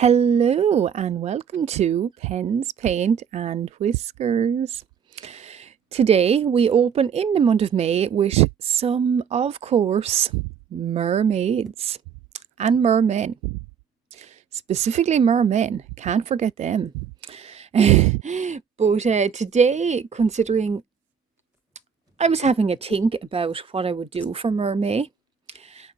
Hello and welcome to Pens, Paint and Whiskers. Today we open in the month of May with some, of course, mermaids and mermen. Specifically mermen, can't forget them. But today, considering I was having a think about what I would do for Mermay,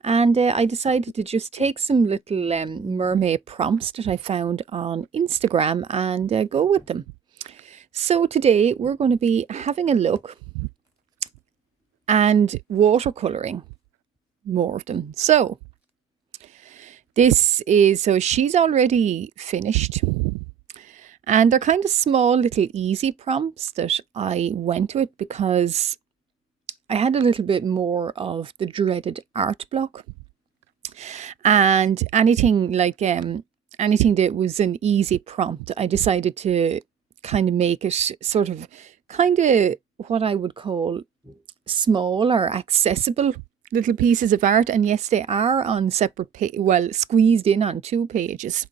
and I decided to just take some little mermaid prompts that I found on Instagram and go with them. So today we're going to be having a look and watercoloring more of them. So she's already finished. And they're kind of small little easy prompts that I went with because I had a little bit more of the dreaded art block. And anything that was an easy prompt, I decided to kind of make it sort of kind of what I would call small or accessible little pieces of art. And yes, they are on separate squeezed in on 2 pages.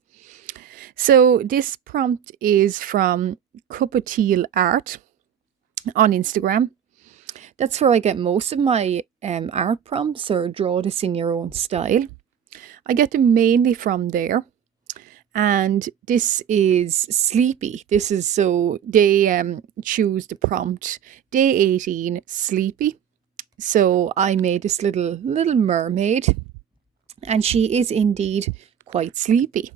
So this prompt is from Cup of Teal Art on Instagram. That's where I get most of my art prompts, or draw this in your own style. I get them mainly from there. And this is Sleepy. This is so they choose the prompt day 18 Sleepy. So I made this little mermaid, and she is indeed quite sleepy.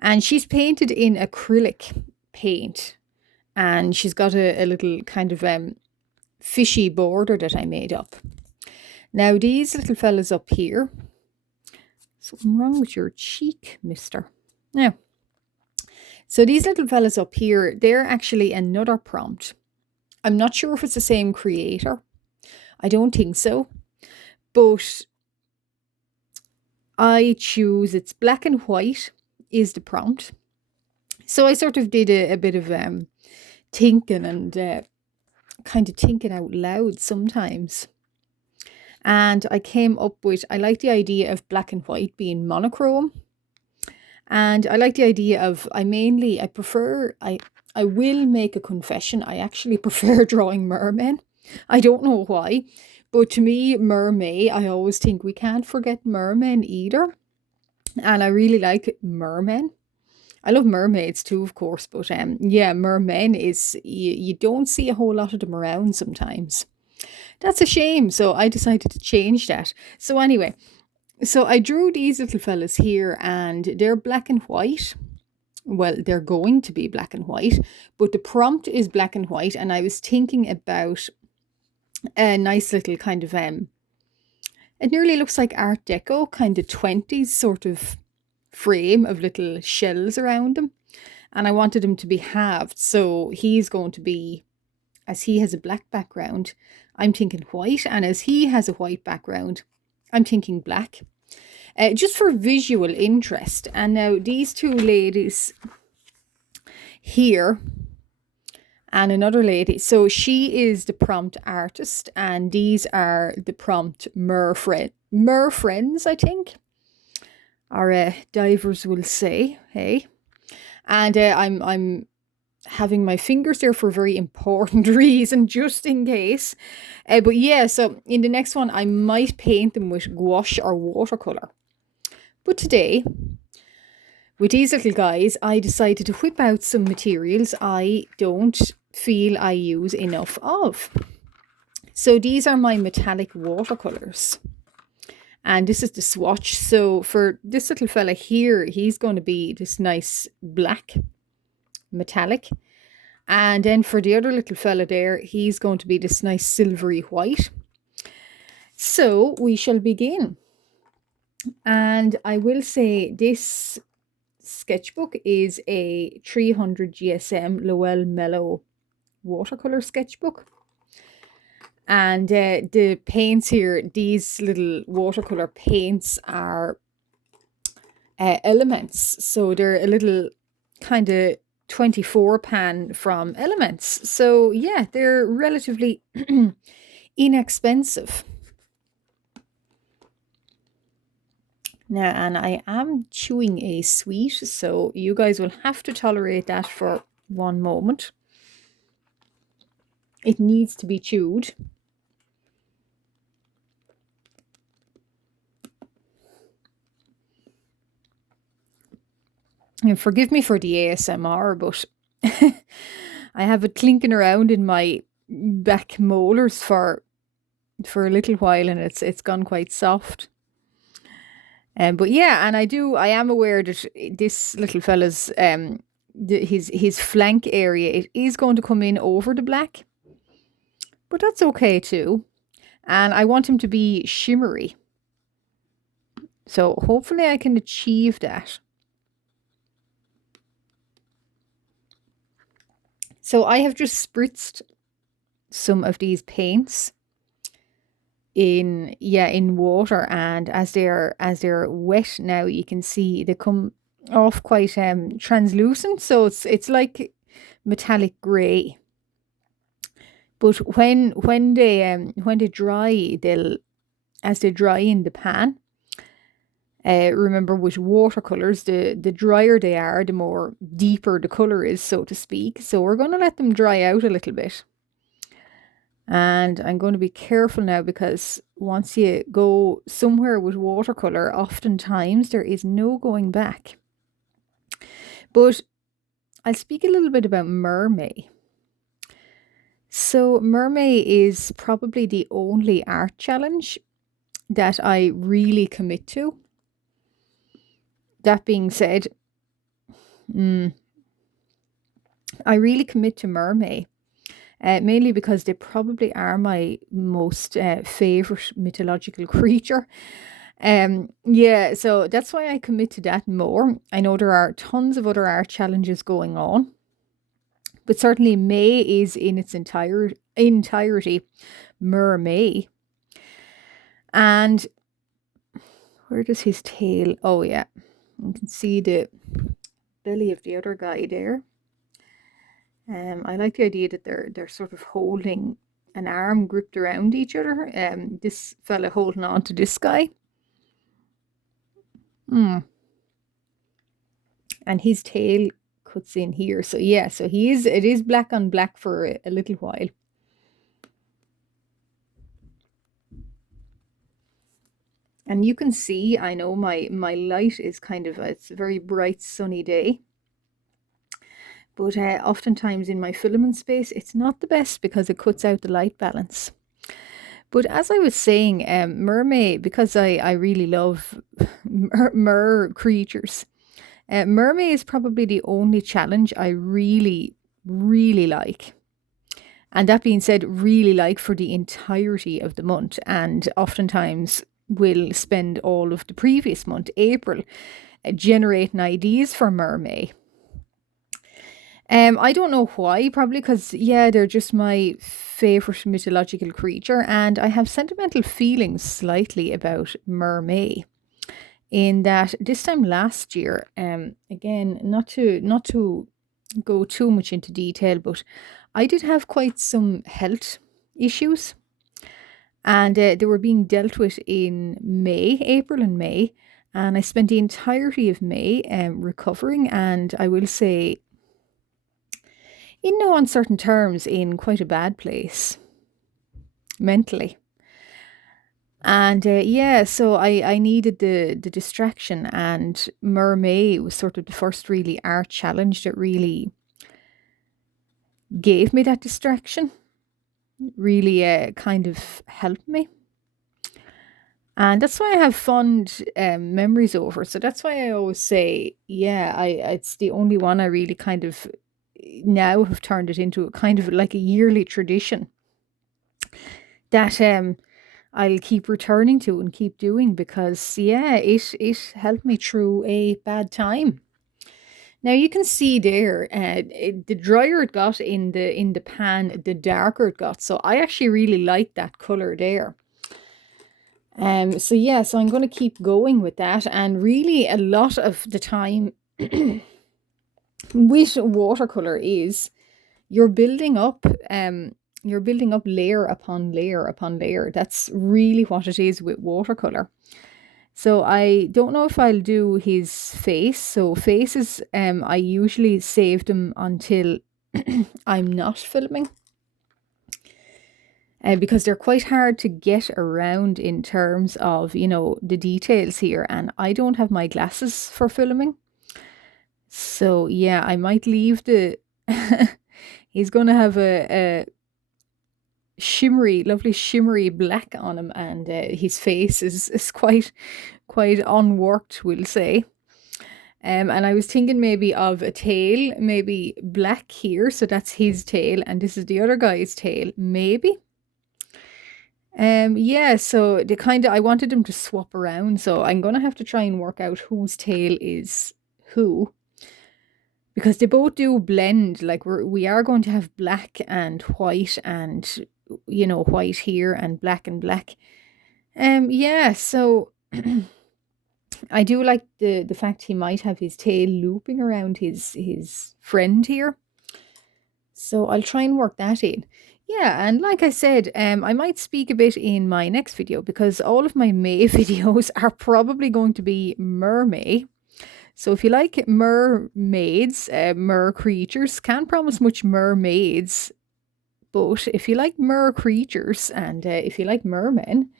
And she's painted in acrylic paint, and she's got a little kind of fishy border that I made up. Now these little fellas up here, something wrong with your cheek, mister. Now, so these little fellas up here, they're actually another prompt. I'm not sure if it's the same creator. I don't think so. But I choose, it's black and white is the prompt. So I sort of did a bit of thinking and kind of thinking out loud sometimes. And I came up with, I like the idea of black and white being monochrome. And I like the idea of, I will make a confession, I actually prefer drawing mermen. I don't know why, but to me, mermaid, I always think we can't forget mermen either. And I really like mermen. I love mermaids too, of course, but yeah, mermen is, you don't see a whole lot of them around sometimes. That's a shame, so I decided to change that. So anyway, so I drew these little fellas here, and they're black and white. Well, they're going to be black and white, but the prompt is black and white, and I was thinking about a nice little kind of it nearly looks like Art Deco, kind of 20s sort of frame of little shells around them. And I wanted him to be halved, so he's going to be, as he has a black background, I'm thinking white, and as he has a white background, I'm thinking black. Just for visual interest. And now these two ladies here and another lady. So she is the prompt artist, and these are the prompt mer friends, I think. Our divers will say, hey. And I'm having my fingers there for a very important reason, just in case. But yeah, so in the next one, I might paint them with gouache or watercolor. But today, with these little guys, I decided to whip out some materials I don't feel I use enough of. So these are my metallic watercolors. And this is the swatch. So for this little fella here, he's going to be this nice black metallic. And then for the other little fella there, he's going to be this nice silvery white. So we shall begin. And I will say this sketchbook is a 300 GSM Lowell Mellow watercolor sketchbook. And the paints here, these little watercolor paints are Elements. So they're a little kind of 24 pan from Elements. So yeah, they're relatively inexpensive. Now, and I am chewing a sweet, so you guys will have to tolerate that for one moment. It needs to be chewed. And forgive me for the ASMR, but I have it clinking around in my back molars for a little while, and it's gone quite soft. But yeah, and I am aware that this little fella's his flank area, it is going to come in over the black, but that's okay too. And I want him to be shimmery, so hopefully I can achieve that. So I have just spritzed some of these paints in water, and as they're wet now, you can see they come off quite translucent, so it's like metallic gray. But when they dry, they'll as they dry in the pan, remember with watercolors, the drier they are, the more deeper the color is, so to speak. So we're going to let them dry out a little bit. And I'm going to be careful now, because once you go somewhere with watercolor, oftentimes there is no going back. But I'll speak a little bit about Mermay. So Mermay is probably the only art challenge that I really commit to. That being said, I really commit to Mermay. Mainly because they probably are my most favorite mythological creature. Yeah, so that's why I commit to that more. I know there are tons of other art challenges going on, but certainly May is in its entirety Mermay. And where does his tail? Oh yeah, you can see the belly of the other guy there. I like the idea that they're sort of holding an arm gripped around each other. This fella holding on to this guy. And his tail cuts in here. So yeah, so it is black on black for a little while. And you can see, I know my light is it's a very bright sunny day. But oftentimes in my filament space, it's not the best because it cuts out the light balance. But as I was saying, Mermay, because I really love mer creatures, Mermay is probably the only challenge I really, really like. And that being said, really like for the entirety of the month, and oftentimes will spend all of the previous month, April, generating ideas for Mermay. I don't know why, probably because, yeah, they're just my favorite mythological creature, and I have sentimental feelings slightly about Mermay. In that this time last year, again, not to go too much into detail, but I did have quite some health issues, and they were being dealt with in April and May, and I spent the entirety of May recovering, and I will say, in no uncertain terms, in quite a bad place mentally. And yeah, so I needed the distraction, and Mermay was sort of the first really art challenge that really gave me that distraction, really kind of helped me. And that's why I have fond memories over. So that's why I always say, yeah, it's the only one I really kind of now have turned it into a kind of like a yearly tradition that I'll keep returning to and keep doing, because yeah, it helped me through a bad time. Now you can see there, the drier it got in the pan, the darker it got. So I actually really like that color there. So yeah, so I'm going to keep going with that, and really a lot of the time with watercolor is you're building up layer upon layer upon layer. That's really what it is with watercolor. So I don't know if I'll do his face. So faces, I usually save them until I'm not filming. Because they're quite hard to get around in terms of, the details here. And I don't have my glasses for filming. So yeah, I might leave the... He's going to have a shimmery, lovely shimmery black on him. And his face is quite unworked, we'll say. And I was thinking maybe of a tail, maybe black here. So that's his tail. And this is the other guy's tail, maybe. Yeah, so I wanted them to swap around, so I'm gonna have to try and work out whose tail is who, because they both do blend. Like we are going to have black and white, and white here and black and black. Yeah, so I do like the fact he might have his tail looping around his friend here. So I'll try and work that in. Yeah, and like I said, I might speak a bit in my next video, because all of my May videos are probably going to be mermaid. So if you like mermaids, mer creatures, can't promise much mermaids, but if you like mer creatures and if you like mermen,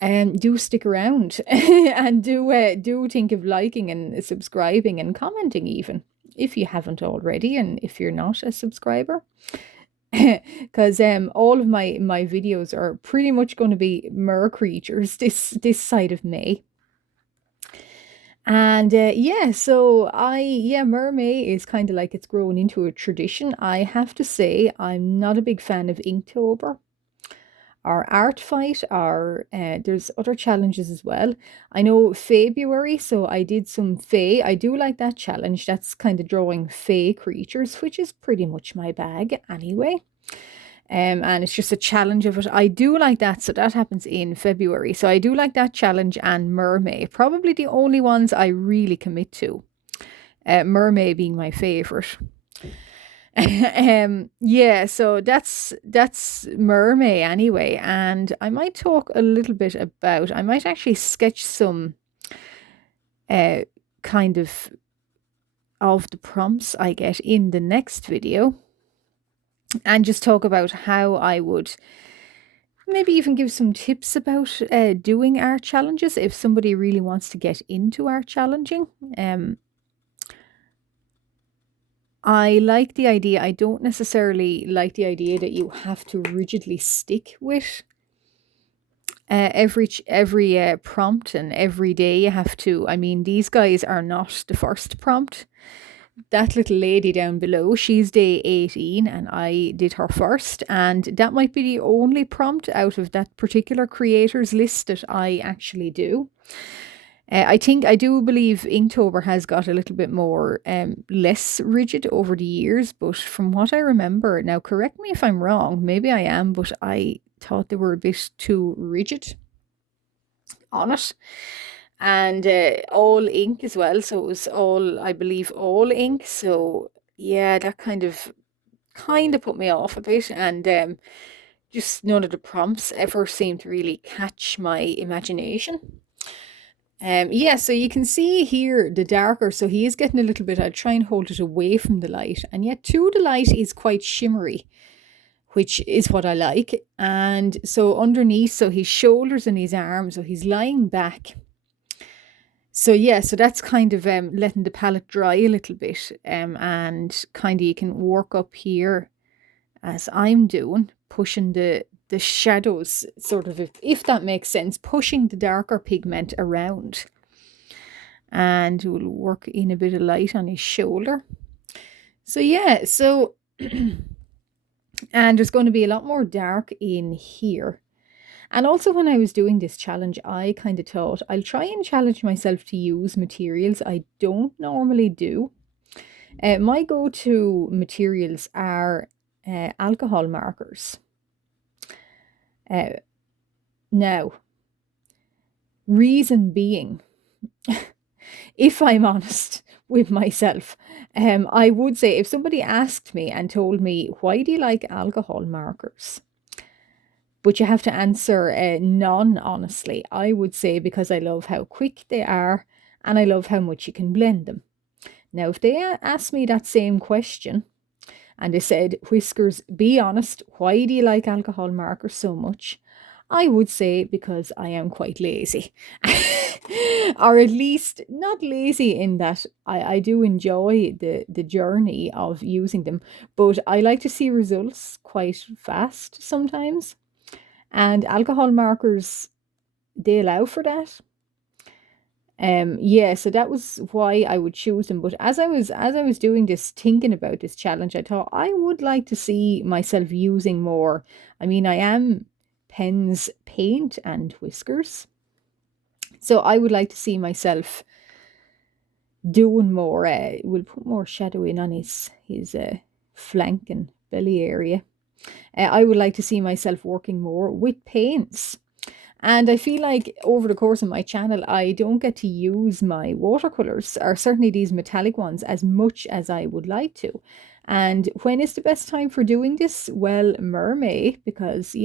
do stick around and do think of liking and subscribing and commenting even, if you haven't already, and if you're not a subscriber. Because all of my videos are pretty much going to be mer creatures this side of May. And yeah, so mermaid is kind of like it's grown into a tradition. I have to say, I'm not a big fan of Inktober or Art Fight, or there's other challenges as well. I know February, so I did some Fae. I do like that challenge. That's kind of drawing Fae creatures, which is pretty much my bag anyway. And it's just a challenge of it. I do like that, so that happens in February. So I do like that challenge, and mermaid, probably the only ones I really commit to. Mermaid being my favorite. Yeah, so that's mermaid anyway, and I might talk a little bit about, I might actually sketch some kind of the prompts I get in the next video, and just talk about how I would maybe even give some tips about doing art challenges if somebody really wants to get into art challenging. I like the idea. I don't necessarily like the idea that you have to rigidly stick with every prompt, and every day you have to. I mean, these guys are not the first prompt. That little lady down below, she's day 18, and I did her first, and that might be the only prompt out of that particular creators list that I actually do. I do believe Inktober has got a little bit more less rigid over the years, but from what I remember, now correct me if I'm wrong, maybe I am, but I thought they were a bit too rigid on it. And all ink as well, so it was all, I believe, all ink. So yeah, that kind of put me off a bit, and just none of the prompts ever seemed to really catch my imagination. Yeah, so you can see here the darker, so he is getting a little bit, I'll try and hold it away from the light, and yet too the light is quite shimmery, which is what I like. And so underneath, so his shoulders and his arms, so he's lying back. So yeah, so that's kind of letting the palette dry a little bit, and kind of you can work up here as I'm doing, pushing the shadows, sort of, if that makes sense, pushing the darker pigment around, and we'll work in a bit of light on his shoulder. So yeah, so and there's going to be a lot more dark in here. And also when I was doing this challenge, I kind of thought I'll try and challenge myself to use materials I don't normally do. My go-to materials are alcohol markers. Now, reason being, if I'm honest with myself, I would say if somebody asked me and told me, why do you like alcohol markers? but you have to answer none, honestly. I would say because I love how quick they are and I love how much you can blend them. Now, if they ask me that same question and they said, Whiskers, be honest, why do you like alcohol markers so much? I would say because I am quite lazy. Or at least not lazy in that I do enjoy the journey of using them, but I like to see results quite fast sometimes. And alcohol markers, they allow for that. Yeah, so that was why I would choose them. But as I was doing this, thinking about this challenge, I thought I would like to see myself using more. I mean, I am pens, paint, and whiskers. So I would like to see myself doing more. We'll put more shadow in on his flank and belly area. I would like to see myself working more with paints. And I feel like over the course of my channel, I don't get to use my watercolors, or certainly these metallic ones, as much as I would like to. And when is the best time for doing this? Well, mermaid, because,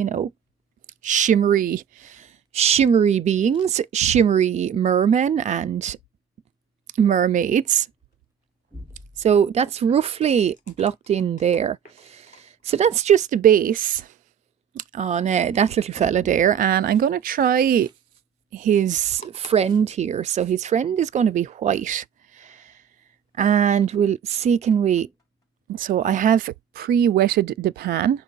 shimmery, shimmery beings, shimmery mermen and mermaids. So that's roughly blocked in there. So that's just the base on that little fella there. And I'm going to try his friend here. So his friend is going to be white. And we'll see, can we... So I have pre-wetted the pan.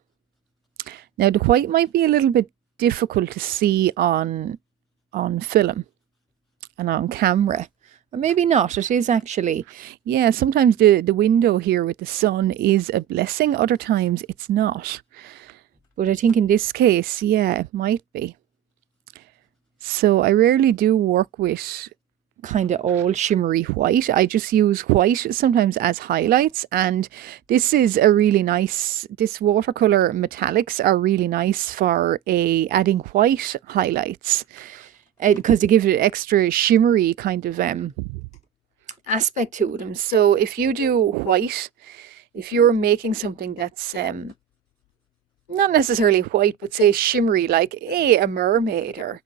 Now the white might be a little bit difficult to see on film and on camera. Or maybe not. It is actually. Yeah, sometimes the window here with the sun is a blessing. Other times it's not. But I think in this case, yeah, it might be. So I rarely do work with kind of all shimmery white. I just use white sometimes as highlights, and this is a really nice, this watercolor metallics are really nice for adding white highlights, because they give it extra shimmery kind of aspect to them. So if you do white, if you're making something that's not necessarily white, but say shimmery, like a mermaid or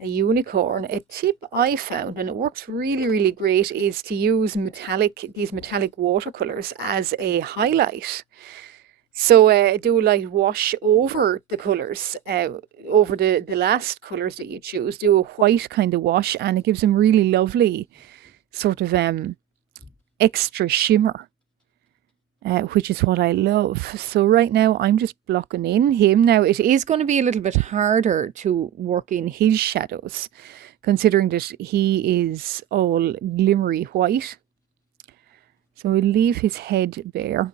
a unicorn, a tip I found, and it works really, really great, is to use these metallic watercolors as a highlight. So do a light wash over the colors, over the last colors that you choose. Do a white kind of wash, and it gives them really lovely sort of extra shimmer. Which is what I love. So right now I'm just blocking in him. Now it is going to be a little bit harder to work in his shadows, considering that he is all glimmery white. So we'll leave his head bare.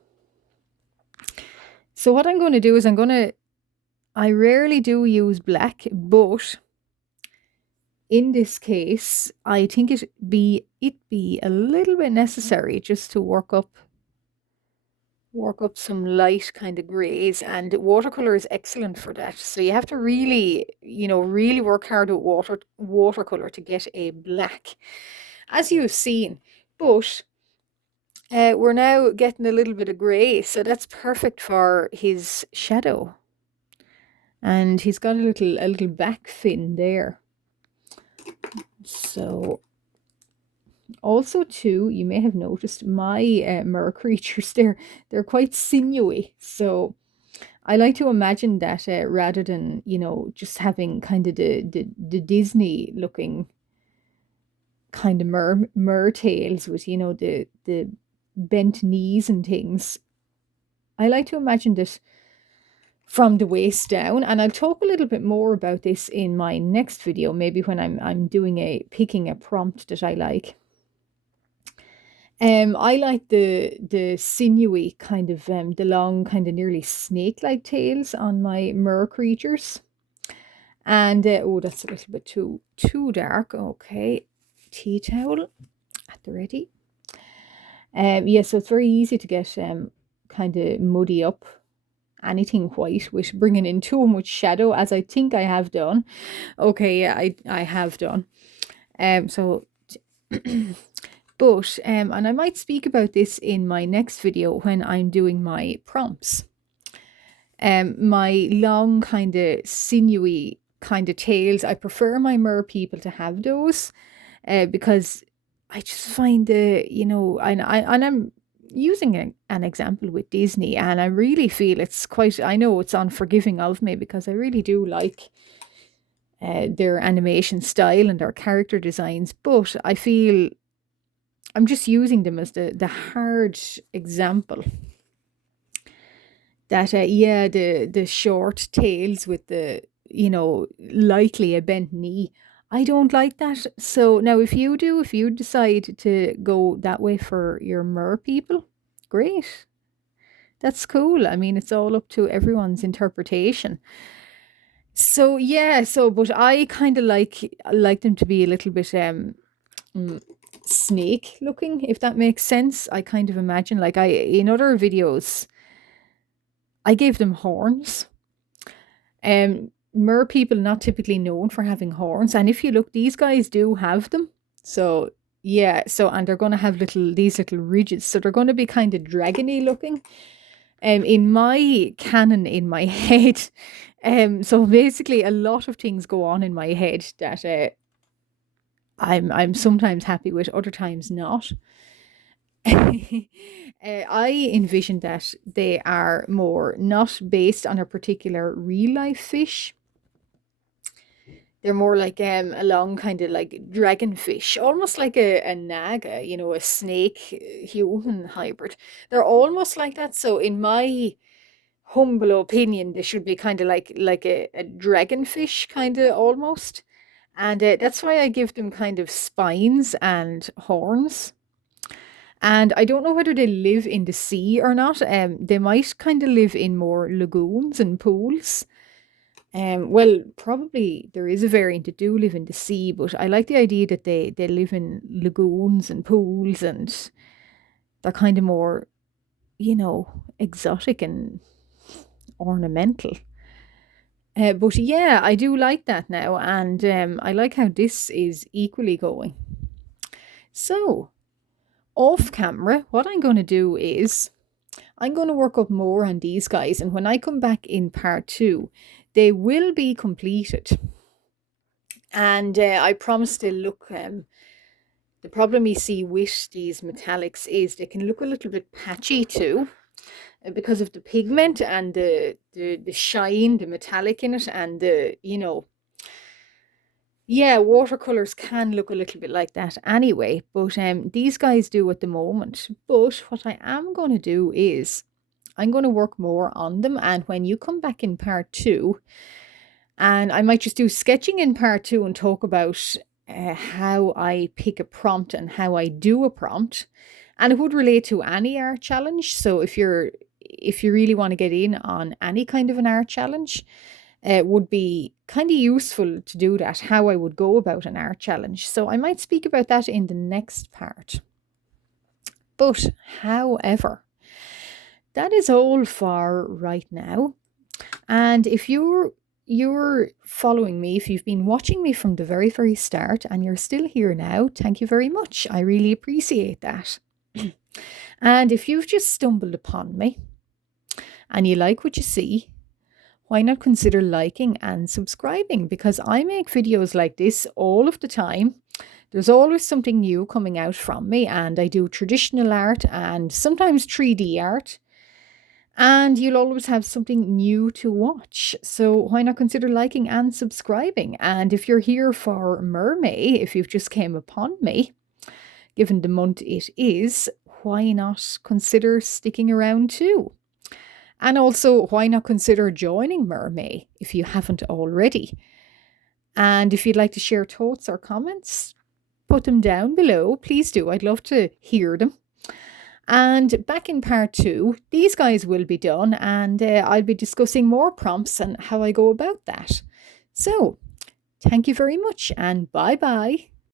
So what I'm going to do is I rarely do use black, but in this case, I think it be a little bit necessary just to work up some light kind of grays, and watercolor is excellent for that. So you have to really, really work hard with watercolor to get a black, as you've seen. But we're now getting a little bit of gray, so that's perfect for his shadow. And he's got a little back fin there. So also too, you may have noticed my mer creatures, they're quite sinewy. So I like to imagine that rather than, just having kind of the Disney looking kind of mer tails with, the bent knees and things. I like to imagine that from the waist down, and I'll talk a little bit more about this in my next video, maybe when I'm doing picking a prompt that I like. I like the sinewy kind of the long kind of nearly snake-like tails on my mer creatures. And oh, that's a little bit too dark. Okay, tea towel at the ready. Yeah, so it's very easy to get kind of muddy up anything white with bringing in too much shadow, as I think I have done. Okay, yeah, I have done. So but and I might speak about this in my next video when I'm doing my prompts. My long kind of sinewy kind of tails, I prefer my mer people to have those, because I just find and I'm using an example with Disney, and I really feel it's quite. I know it's unforgiving of me because I really do like their animation style and their character designs, but I feel I'm just using them as the hard example that yeah, the short tails with the likely a bent knee. I don't like that. So now if you decide to go that way for your mer people, great. That's cool. I mean, it's all up to everyone's interpretation. So yeah, but I kind of like them to be a little bit mm, snake looking, if that makes sense. I kind of imagine like I in other videos I gave them horns. Mer people not typically known for having horns, and if you look, these guys do have them. So yeah, and they're going to have these little ridges, so they're going to be kind of dragony looking. In my canon, in my head, so basically a lot of things go on in my head that I'm sometimes happy with, other times not. I envision that they are more not based on a particular real life fish. They're more like a long kind of like dragonfish, almost like a naga, a snake human hybrid. They're almost like that. So in my humble opinion, they should be kind of like a dragonfish, kind of almost. And that's why I give them kind of spines and horns. And I don't know whether they live in the sea or not. They might kind of live in more lagoons and pools. Well, probably there is a variant that do live in the sea, but I like the idea that they live in lagoons and pools, and they're kind of more, exotic and ornamental. But yeah, I do like that now, and I like how this is equally going. So, off camera, what I'm going to do is I'm going to work up more on these guys, and when I come back in part 2, they will be completed. And I promise to look. The problem you see with these metallics is they can look a little bit patchy too, because of the pigment and the shine, the metallic in it, and yeah, watercolors can look a little bit like that anyway. But these guys do at the moment. But what I am going to do is I'm going to work more on them, and when you come back in part 2, and I might just do sketching in part 2 and talk about how I pick a prompt and how I do a prompt. And it would relate to any art challenge. So if you really want to get in on any kind of an art challenge, it would be kind of useful to do that, how I would go about an art challenge. So I might speak about that in the next part. But however, that is all for right now. And if you're following me, if you've been watching me from the very, very start and you're still here now, thank you very much. I really appreciate that. And if you've just stumbled upon me and you like what you see, why not consider liking and subscribing? Because I make videos like this all of the time. There's always something new coming out from me, and I do traditional art and sometimes 3D art. And you'll always have something new to watch. So why not consider liking and subscribing? And if you're here for Mermay, if you've just came upon me, given the month it is, why not consider sticking around too? And also, why not consider joining Mermay if you haven't already? And if you'd like to share thoughts or comments, put them down below. Please do. I'd love to hear them. And back in part 2, these guys will be done, and I'll be discussing more prompts and how I go about that. So, thank you very much, and bye-bye.